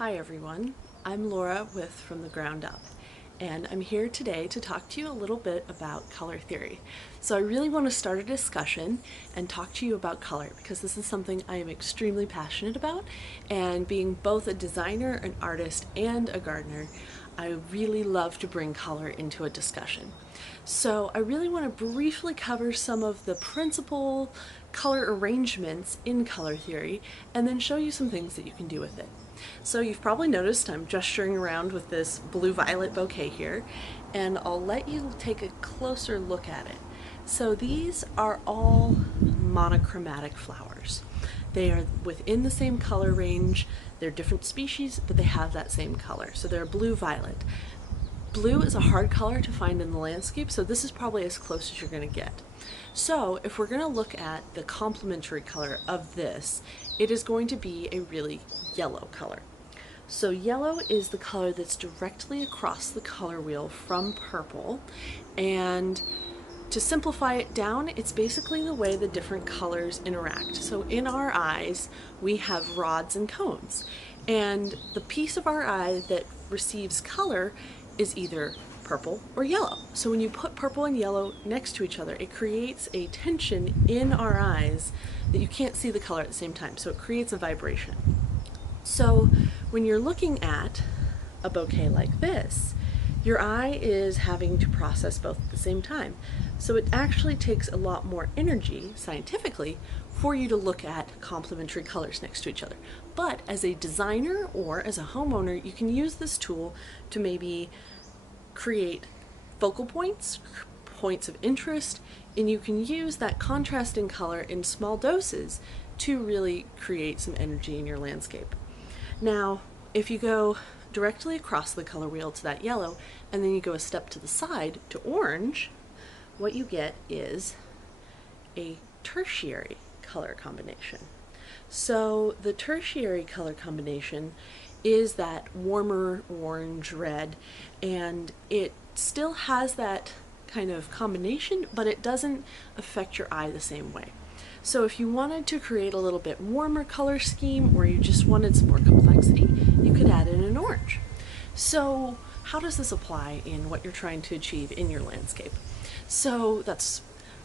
Hi everyone, I'm Laura with From the Ground Up, and I'm here today to talk to you a little bit about color theory. So I really want to start a discussion and talk to you about color because this is something I am extremely passionate about, and being both a designer, an artist, and a gardener, I really love to bring color into a discussion. So I really want to briefly cover some of the principal color arrangements in color theory and then show you some things that you can do with it. So you've probably noticed I'm gesturing around with this blue-violet bouquet here, and I'll let you take a closer look at it. So these are all monochromatic flowers. They are within the same color range. They're different species, but they have that same color. So they're blue-violet. Blue is a hard color to find in the landscape, so this is probably as close as you're going to get. So if we're going to look at the complementary color of this, it is going to be a really yellow color. So yellow is the color that's directly across the color wheel from purple, and to simplify it down, it's basically the way the different colors interact. So in our eyes, we have rods and cones, and the piece of our eye that receives color is either purple or yellow. So when you put purple and yellow next to each other, it creates a tension in our eyes that you can't see the color at the same time. So it creates a vibration. So when you're looking at a bouquet like this, your eye is having to process both at the same time. So it actually takes a lot more energy, scientifically, for you to look at complementary colors next to each other. But as a designer or as a homeowner, you can use this tool to maybe create focal points, points of interest, and you can use that contrast in color in small doses to really create some energy in your landscape. Now, if you go directly across the color wheel to that yellow, and then you go a step to the side to orange, what you get is a tertiary color combination. So the tertiary color combination is that warmer orange red, and it still has that kind of combination, but it doesn't affect your eye the same way. So if you wanted to create a little bit warmer color scheme, or you just wanted some more complexity, you could add in an orange. So how does this apply in what you're trying to achieve in your landscape? So that's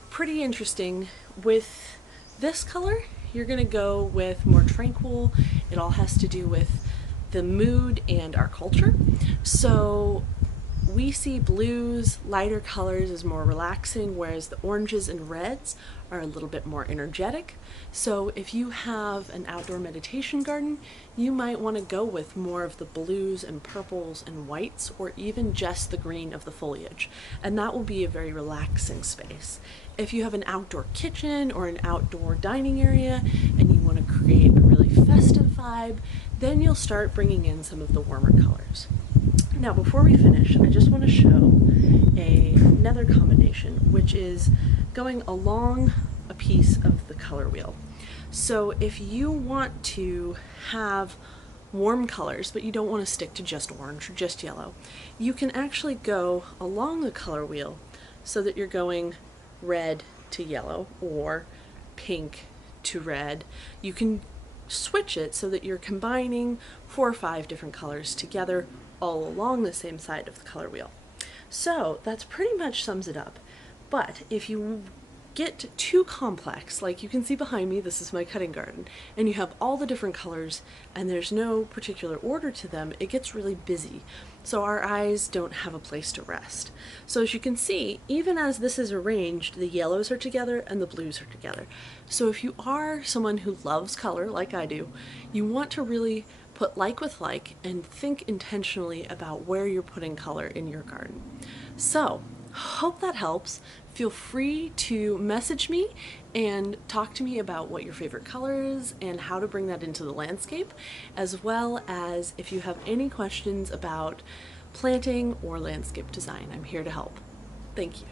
pretty interesting. With this color, you're going to go with more tranquil. It all has to do with the mood and our culture. So we see blues, lighter colors as more relaxing, whereas the oranges and reds are a little bit more energetic. So if you have an outdoor meditation garden, you might want to go with more of the blues and purples and whites, or even just the green of the foliage. And that will be a very relaxing space. If you have an outdoor kitchen or an outdoor dining area and you want to create a really festive vibe, then you'll start bringing in some of the warmer colors. Now, before we finish, I just want to show another combination, which is going along a piece of the color wheel. So if you want to have warm colors, but you don't want to stick to just orange or just yellow, you can actually go along the color wheel so that you're going red to yellow or pink to red. You can switch it so that you're combining 4 or 5 different colors together all along the same side of the color wheel. So that's pretty much sums it up. But if you get too complex, like you can see behind me, this is my cutting garden, and you have all the different colors and there's no particular order to them, it gets really busy. So our eyes don't have a place to rest. So as you can see, even as this is arranged, the yellows are together and the blues are together. So if you are someone who loves color like I do, you want to really put like with like and think intentionally about where you're putting color in your garden. So hope that helps. Feel free to message me and talk to me about what your favorite color is and how to bring that into the landscape, as well as if you have any questions about planting or landscape design. I'm here to help. Thank you.